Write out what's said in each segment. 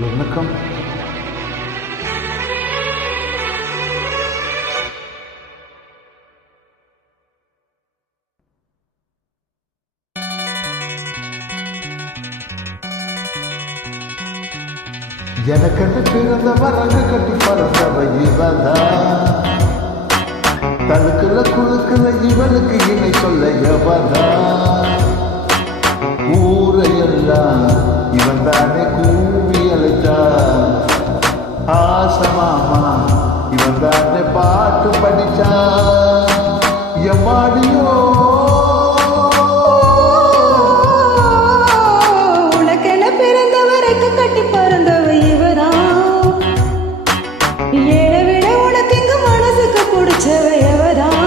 வணக்கம். எனக்கென்று பிறந்த வரங்க கட்டி பறந்தவ இவதா, தலுக்குள்ள குழுக்குள்ள இவனுக்கு இணை சொல்ல எவதா, ஊரையெல்லாம் இவன் தானே கூவி அழைத்தா, ஆசமாமா இவன் தானே பாட்டு படிச்சா, எம்மாடியோ உனக்கென பிறந்தவரைக்கு கட்டி பறந்தவ இவதான், ஏழை விட உனக்கு இங்கு மனசுக்கு பிடிச்சவ எவதான்.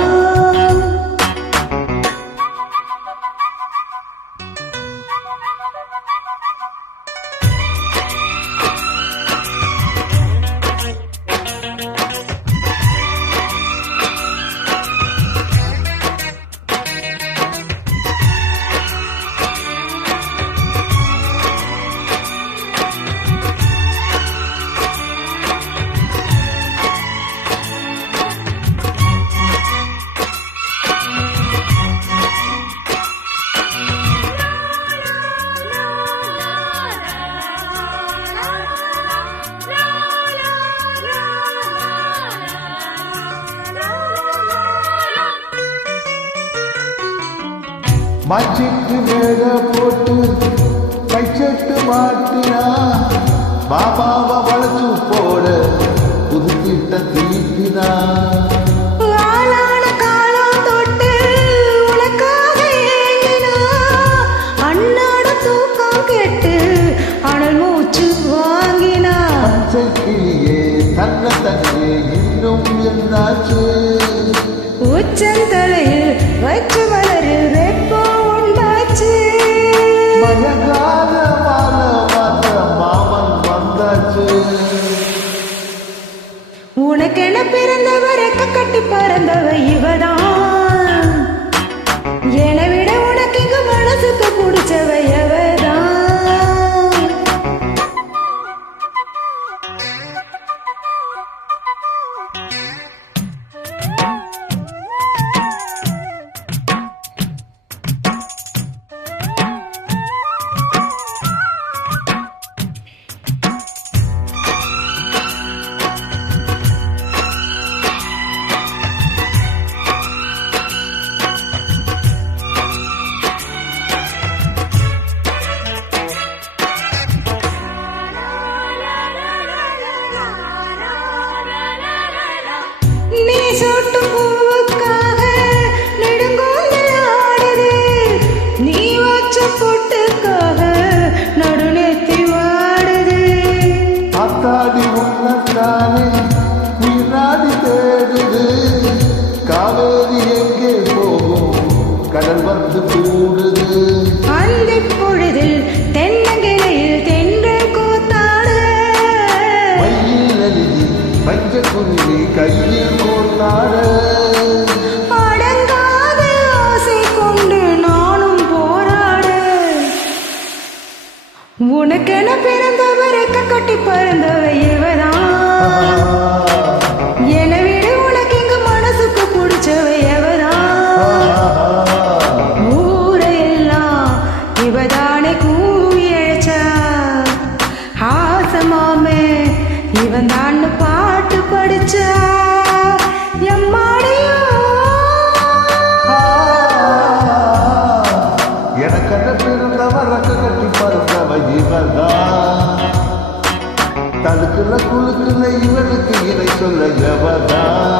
மச்சிக்கு மேல போட்டு கைச்சட்டு மாட்டினா, பாபாவை வளைச்சு போட புது திட்டம் தீட்டினா, ஆளான காலம் தொட்டு உனக்காக ஏங்கினா, அண்ணாட தூக்கம் கெட்டு அனல் மூச்சு வாங்கினா, பச்சைக்கிளியே தன்ன தன்னியே இன்னும் என்னாச்சு, உச்சந்தலையில் வச்சு மலரில் வெப்பம் உண்டாச்சு, மயங்காத மால மாத்த மாமன் வந்தாச்சு, உனக்கென பிறந்தவரைக்கு கட்டி பறந்தவ இவதான், என்னை விட உனக்கு இங்கு மனசுக்கு பிடிச்சவ எவதான். நீ சொட்டு பூவுக்காக நெடுங்கோல் ஆடுது, நீ வச்ச பொட்டுக்காக நடுநெத்தி வாடுது, அத்தாடி உன்னத்தானே நீராடி தேடுது, காவேரி எங்கே போகும் கடல் வந்து கூடுது, அந்திப் பொழுதில் தென்னங்கிளையில் தென்றல் கூத்தாடு, மையில் அழுதி பஞ்ச குருவி கையில் கோத்தாடு, அடங்காத ஆசை கொண்டு நானும் போராடு, உனக்கென பிறந்தவரைக்கு கட்டி பறந்தவ இவதான், என்னை விட உனக்கு இங்கு மனசுக்கு பிடிச்சவ எவதான், ஊரையெல்லாம் இவதானே கூவி அழைச்சா, ஆசமாமே இவன் தான் பாட்டு படிச்சா, எம்மாடியோ எனக்கென்ன பிறந்தவ ரக்க கட்டி பறந்தவ இவதான், தலுக்குள்ள குழுக்குள்ள இவனுக்கு இணை சொல்ல எவதான்.